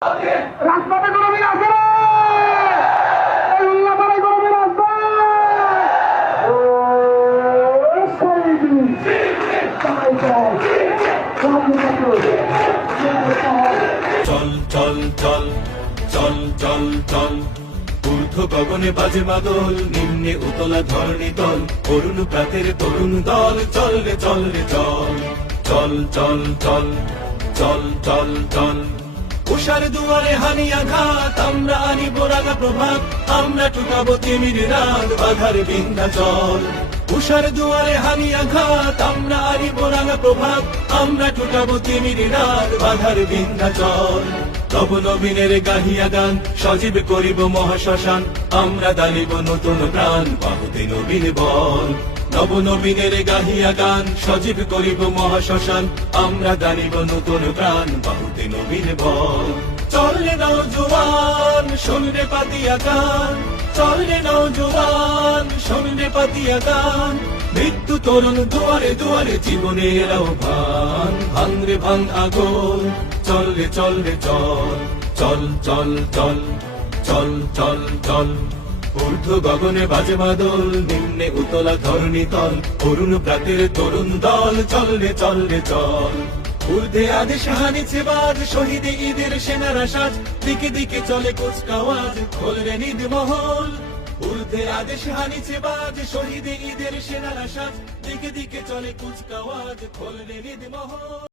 রাজপথে কোনো মিল আছে না? এই উল্লাপাড়ায় কোনো মিল আছে? চল চল চল চল চল চল ঊর্ধ্ব গগনে বাজে মাদল, নিম্নে উতলা ধরণী তল, অরুণ প্রাতের তরুণ দল, চল রে চল রে চল চল চল চল চল চল চল। উষার দুয়ারে হানি আঘাত, আমরা আনিব রাঙা প্রভাত, আমরা টুকাবো তিমির রাত, বাধার বিন্ধ্যাচল। উষার দুয়ারে হানি আঘাত, আমরা আনিব রাঙা প্রভাত, আমরা টুকাবো তিমির রাত, বাধার বিন্ধ্যাচল। তব নবীনের গাহিয়া গান, সজীব করিব মহাশ্মশান, আমরা দালিব নতুন প্রাণ, বাহুতে নবীন বল। নব নবীনের গাহিয়া গান, সজীব করিব মহাশ্মশান, আমরা দানিব নতুন প্রাণ, বাহুতে নবীন বল। চল রে নওজোয়ান, শোন রে পাতিয়া গান, চল রে নওজোয়ান, শোন রে পাতিয়া গান। মৃত্যু তরুণ দুয়ারে দুয়ারে জীবনের আহ্বান, ভাঙ রে ভাঙ আগুন, চল রে চল রে চল চল চল চল চল চল চল। ঊর্ধ্ব গগনে বাজে মাদল, নিম্নে উতলা ধরণী তল, অরুণ প্রাতের তরুণ দল, চল রে চল রে চল। ঊর্ধ্বে আদেশ হানিছে বাজ, শহীদে ঈদের সেনারা সাজ, দিকে দিকে চলে কুচকাওয়াজ, খোল রে নিদ মহল। ঊর্ধ্বে আদেশ হানিছে বাজ, শহীদে ঈদের সেনারা সাজ, দিকে দিকে চলে কুচকাওয়াজ, খোল রে নিদ মহল।